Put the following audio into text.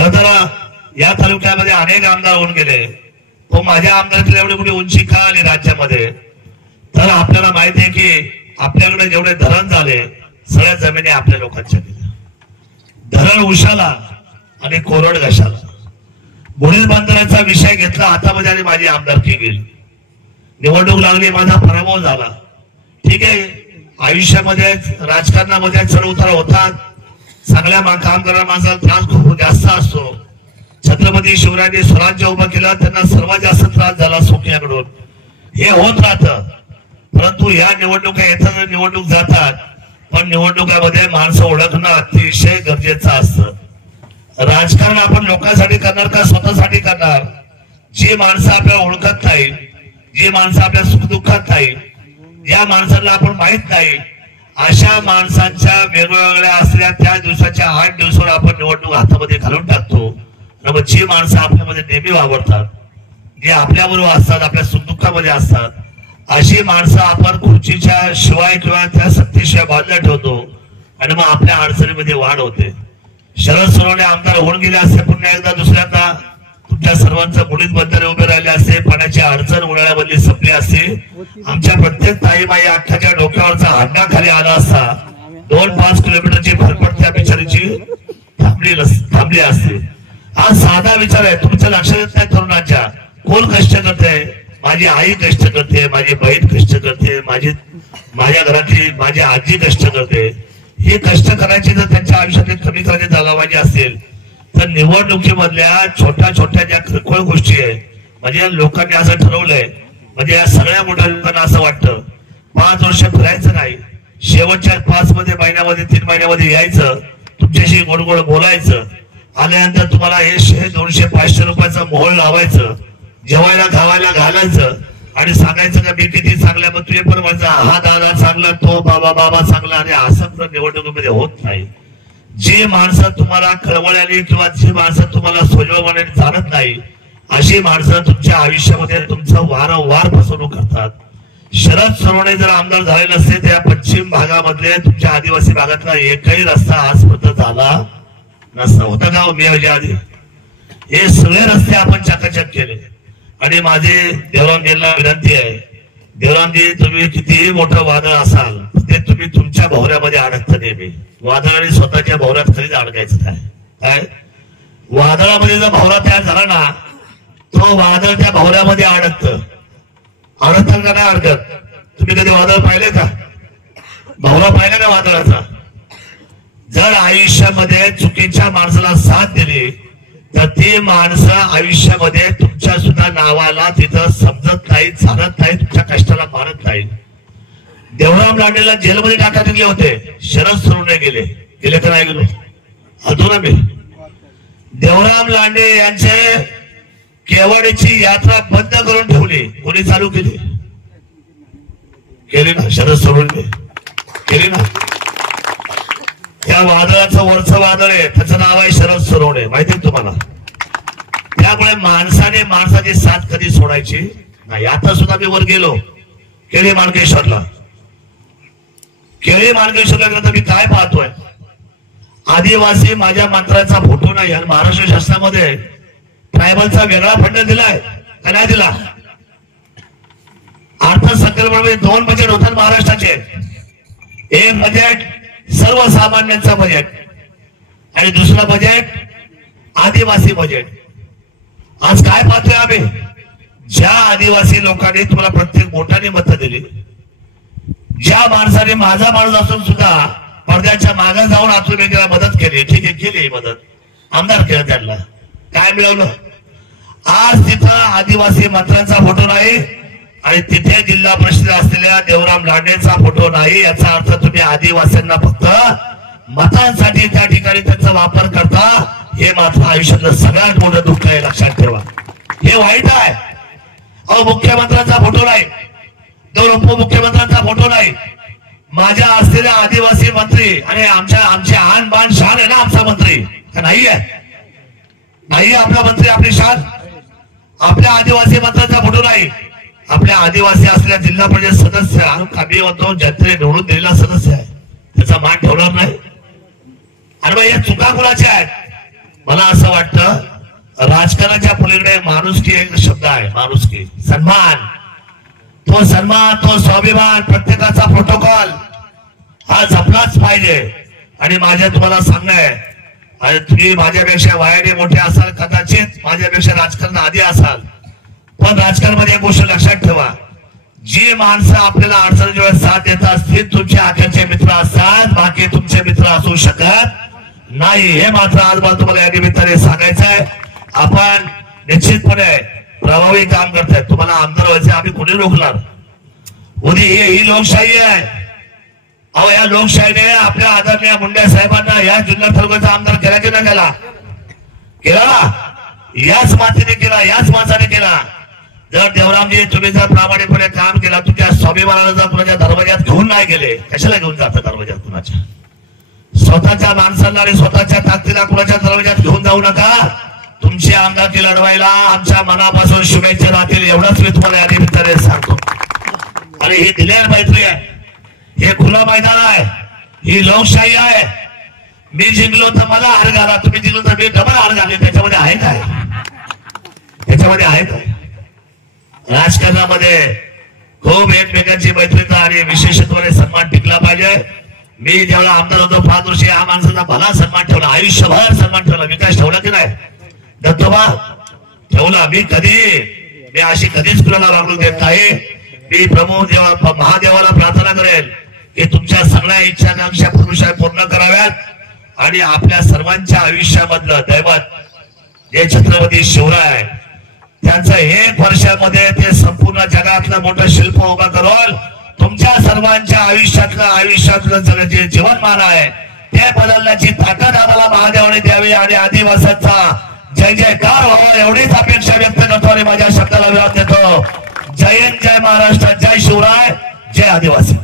खरं तर या तालुक्यामध्ये अनेक आमदार होऊन गेले, तो माझ्या आमदाराकडे एवढी मोठी उंची का आली राज्यामध्ये, तर आपल्याला माहिती आहे की आपल्याकडे जेवढे धरण झाले सगळ्या जमिनी आपल्या लोकांच्या दिल्या. धरण उशाला आणि कोरड घशाला. बुडील बांधण्याचा विषय घेतला हातामध्ये आणि माझी आमदारकी गेली. निवडणूक लागली, माझा पराभव झाला. ठीक आहे, आयुष्यामध्ये राजकारणामध्ये चढ उतार होतात. चांगल्या काम करणाऱ्या माणसाला त्रास खूप जास्त असतो. छत्रपती शिवरायांनी स्वराज्य उभं केलं, त्यांना सर्वात जास्त त्रास झाला सोकियाकडून. हे होत राहतं. परंतु या निवडणुका येतात, निवडणूक जातात, पण निवडणुकामध्ये माणसं ओळखणं अतिशय गरजेचं असतं. राजकारण आपण लोकांसाठी करणार का स्वतःसाठी करणार? जी माणसं आपल्याला ओळखत नाही, जी माणसं आपल्या सुखदुःखात नाही, या माणसाला आपण माहित नाही, अशा माणसांच्या वेगवेगळ्या असलेल्या त्या दिवसाच्या 8 दिवसावर आपण निवडणूक हातामध्ये घालून टाकतो. मग जी माणसं आपल्यामध्ये नेहमी वावरतात, जे आपल्याबरोबर असतात, आपल्या सुखदुःखामध्ये असतात, अशी माणसं आपण खुर्चीच्या शिवाय किंवा त्या सत्तेशिवाय बाजूला ठेवतो आणि मग आपल्या अडचणीमध्ये वाढ होते. शरद सोनवणे आमदार होऊन गेले असते, पुन्हा एकदा दुसऱ्यांदा तुमच्या सर्वांचं मुलीत बंदरे उभे राहिले असते, पाण्याची अडचण उन्हाळ्यामधली संपली असते, आमच्या प्रत्येक ताईमाई अख्खाच्या डोक्यावरचा हांडा खाली आला असता, 2-5 किलोमीटरची भरपट त्या बिचारीची थांबली असते. हा साधा विचार आहे. तुमच्या लक्षात येत नाही तरुणांच्या. कोण कष्ट करते? माझी आई कष्ट करते, माझी बहीण कष्ट करते, माझ्या घरातली माझी आजी कष्ट करते. हे कष्ट करायचे जर त्यांच्या आयुष्यात कमी करायचे झाला पाहिजे असेल तर निवडणुकीमधल्या छोट्या छोट्या ज्या किरकोळ गोष्टी आहे, म्हणजे लोकांनी असं ठरवलंय, म्हणजे या सगळ्या मोठ्या लोकांना असं वाटतं 5 वर्ष फिरायचं नाही, शेवटच्या 5 महिन्यामध्ये 3 महिन्यामध्ये यायचं, तुमच्याशी गोड गोड बोलायचं, आल्यानंतर तुम्हाला हे 100, 200, 500 रुपयाचं मोहळ लावायचं, जेवायला खावायला घालायचं आणि सांगायचं का मी किती चांगल्या, मग तुझे पण म्हणायचं हा दादा चांगला, तो बाबा चांगला. आणि असं निवडणुकीमध्ये होत नाही. जी माणसं तुम्हाला कळवळ्याने किंवा जी माणसं तुम्हाला सोजवण्याने जाणत नाही, अशी माणसं तुमच्या आयुष्यामध्ये तुमचं वारंवार फसवणूक करतात. शरद सोनवणे जर आमदार झाले नसते, त्या पश्चिम भागामधले तुमच्या आदिवासी भागातला एकही रस्ता आजपर्यंत झाला नसता. होता का मी आधी? हे सगळे रस्ते आपण चकाचक केले. आणि माझे देवरामजींना विनंती आहे, देवरामजी तुम्ही कितीही मोठं वादळ असाल ते तुम्ही तुमच्या भोवऱ्यामध्ये अडकता नेहमी. वादळाने स्वतःच्या भोवऱ्यात कधीच अडकायचं काय? वादळामध्ये जर भोवरा तयार झाला ना, तो वादळ त्या भोवऱ्यामध्ये अडकतं का नाही अडकत? तुम्ही कधी वादळ पाहिले का? भोवरा पाहिला का वादळाचा? जर आयुष्यामध्ये चुकीच्या माणसाला साथ दिली तर ती माणसं आयुष्यामध्ये तुमच्या सुद्धा नावाला तिथं समजत नाही, चालत नाही, तुमच्या कष्टाला मानत नाही. देवराम लांडेला जेलमध्ये टाकण्यात गेले होते, शरद सोनवणे गेले का नाही गेलो? आतो ना मी. देवराम लांडे यांचे केवाडीची यात्रा बंद करून ठेवली. कोणी चालू केली ना? शरद सोनवणे केली ना. त्या वादळाचं वरचं वादळ आहे, त्याचं नाव आहे शरद सोनवणे, माहिती तुम्हाला. त्यामुळे माणसाने माणसाची साथ कधी सोडायची नाही. आता सुद्धा मी वर गेलो केळी मार्गेश्वरला गेल्यानंतर मी काय पाहतोय, आदिवासी माझ्या मंत्र्याचा फोटो नाही. आणि महाराष्ट्र शासनामध्ये ट्रायबलचा वेगळा फंड दिलाय का नाही दिला? अर्थसंकल्पामध्ये 2 बजेट होतात महाराष्ट्राचे. एक बजेट सर्वसामान्यांचा बजेट आणि दुसरं बजेट आदिवासी बजेट. आज काय पाहतोय आम्ही? ज्या आदिवासी लोकांनी तुम्हाला प्रत्येक मोठ्याने मतं दिली, ज्या माणसाने माझा माणूस असून सुद्धा पडद्याच्या मागे जाऊन आत्महत्येला मदत केली, ठीक आहे केली मदत, आमदार केलं, त्यांना काय मिळवलं? आज तिथं आदिवासी मंत्र्यांचा फोटो नाही आणि तिथे जिल्हा परिषद असलेल्या देवराम लांडेचा फोटो नाही. याचा अर्थ तुम्ही आदिवासींना फक्त मतांसाठी त्या ठिकाणी त्यांचा वापर करता. हे मात्र आयुष्यातलं सगळ्यात मोठं दुःख आहे, लक्षात ठेवा. हे वाईट आहे. अहो, मुख्यमंत्र्यांचा फोटो नाही, 2 उपमुख्यमंत्र्यांचा फोटो नाही, माझ्या असलेल्या आदिवासी मंत्री आणि आमचे आन बाण शान आहे ना आमचा मंत्री, नाही आहे आपला मंत्री, आपली शान. आपल्या आदिवासी मंत्र्यांचा फोटो नाही. आपल्या आदिवासी असलेल्या जिल्हा परिषद सदस्य आम्ही होतो, जनतेने निवडून दिलेला सदस्य आहे, त्याचा मान ठेवणार नाही. आणि मग या चुका कुणाच्या आहेत? मला असं वाटतं राजकारणाच्या पलीकडे माणुसकी एक शब्द आहे, माणुसकी, सन्मान. तो सन्मान, तो स्वाभिमान, प्रत्येकाचा प्रोटोकॉल हा जपलाच पाहिजे. आणि माझ्या तुम्हाला सांगणं आहे, आणि तुम्ही माझ्यापेक्षा वयाने मोठे असाल, कदाचित माझ्यापेक्षा राजकारण आधी असाल, पण राजकारणामध्ये एक गोष्ट लक्षात ठेवा, जी माणसं आपल्याला अडचणीच्या वेळेस साथ देत असतील तुमचे आख्याचे मित्र असतात, बाकी तुमचे मित्र असू शकत नाही. हे मात्र आज मला तुम्हाला या निमित्ताने सांगायचं आहे. आपण निश्चितपणे प्रभावी काम करताय. तुम्हाला आमदार व्हायचे आम्ही कोणी रोखणार? उद्या ही लोकशाही आहे. अहो, या लोकशाहीने आपल्या आदरणीय मुंडे साहेबांना या जिल्हा तालुक्याचा आमदार केला की नाही केला? याच मातीने केला, याच माणसाने केला. जर देवरामजी तुम्ही जर प्रामाणिकपणे काम केला, तुमच्या स्वाभिमानाला जर कुणाच्या दरवाज्यात घेऊन नाही गेले, कशाला घेऊन जाता दरवाज्यात कुणाच्या? स्वतःच्या माणसाला आणि स्वतःच्या ताकदीला कुणाच्या दरवाज्यात घेऊन जाऊ नका. तुमची आमदारकी लढवायला आमच्या मनापासून शुभेच्छा राहतील, एवढंच मी तुम्हाला या निमित्ताने सांगतो. आणि ही दिलेर मैत्री आहे, हे खुलं मैदान आहे, ही लोकशाही आहे. मी जिंकलो तर मला हार घाला, तुम्ही जिंकलो तर मी डबल हार घाले. त्याच्यामध्ये आहे काय? त्याच्यामध्ये आहे काय? राजकारणामध्ये खूप एकमेकांची मैत्रीचा आणि विशेषत्वाने सन्मान टिकला पाहिजे. मी जेव्हा आमदार होतो 5 वर्षे या माणसाचा भला सन्मान ठेवला, आयुष्यभर सन्मान ठेवला. विकास ठेवला की नाही? दत्तोबा ठेवला. मी अशी कधीच कुणाला वागणूक देत नाही. मी प्रभू देवा महादेवाला प्रार्थना करेल की तुमच्या सगळ्या इच्छाकांक्षा पूर्ण कराव्यात आणि आपल्या सर्वांच्या आयुष्यामधलं दैवत जे छत्रपती शिवराय आहे, त्यांचं 1 वर्षामध्ये ते संपूर्ण जगातलं मोठं शिल्प उभा करून तुमच्या सर्वांच्या आयुष्यातलं सगळं जे जीवनमान आहे ते बदलण्याची ताकद आम्हाला महादेवाने द्यावी आणि आदिवासांचा जय जयकार व्हावा, एवढीच अपेक्षा व्यक्त करतो आणि माझ्या शब्दाला विराम देतो. जय हिंद, जय महाराष्ट्र, जय शिवराय, जय आदिवासी.